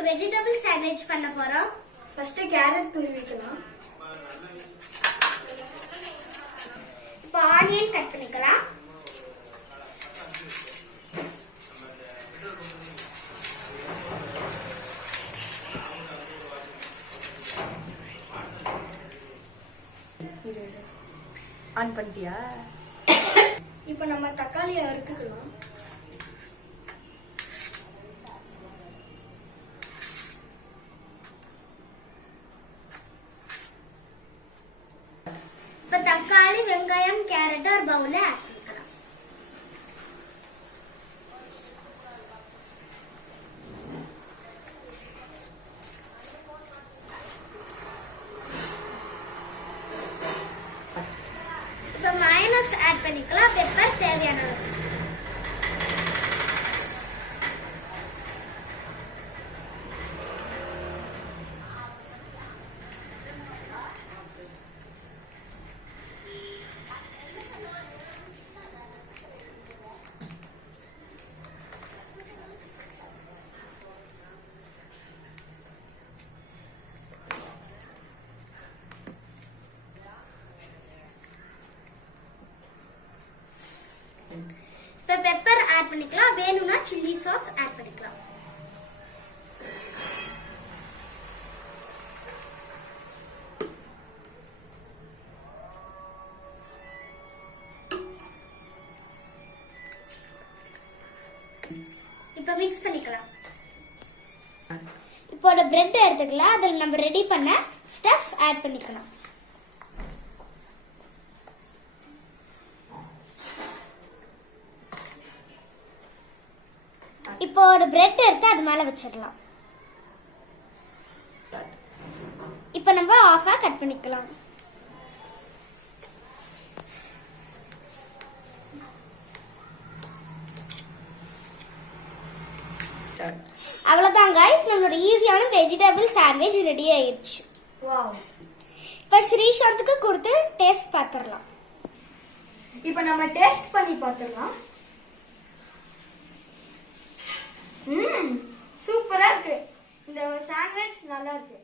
இப்போ vegetable sandwich பண்ண போறோம். ஃபர்ஸ்ட் கேரட் துருவிக்கலாம். இப்போ ஆனியன் கட் பண்ணிக்கலாம். ஆன் பண்ணிட்டியா? இப்போ நம்ம தக்காளியை அறுத்துக்கலாம். இப்போ தக்காளி, வெங்காயம், கேரட் ஒரு பவுல்ல ஆட் பண்ணிக்கலாம். இப்போ மயோனைஸ் ஆட் பண்ணிக்கலாம். பெப்பர் தேவையான அளவு. இப்போ பெப்பர் ஆட் பண்ணிக்கலாம். வேணும்னா சில்லி சாஸ் ஆட் பண்ணிக்கலாம். இப்போ மிக்ஸ் பண்ணிக்கலாம். இப்போ ஒரு பிரெட் எடுத்துக்கலாம். அதில் நம்ம ரெடி பண்ண ஸ்டஃப் ஆட் பண்ணிக்கலாம். இப்போ ஒரு பிரெட் எடுத்து அது மேல வச்சிடலாம். இப்போ நம்ம ஆஃபா கட் பண்ணிக்கலாம். அவ்வளவுதான் गाइस, நம்மளோட ஈஸியான வெஜிடபிள் சாண்ட்விச் ரெடி ஆயிடுச்சு. வாவ். இப்போ ஸ்ரீசாந்துக்கு கொடுத்து டேஸ்ட் பார்த்துடலாம். இப்போ நம்ம டேஸ்ட் பண்ணி பார்த்துடலாம். சூப்பரா இருக்கு. இந்த சாண்ட்விச் நல்லா இருக்கு.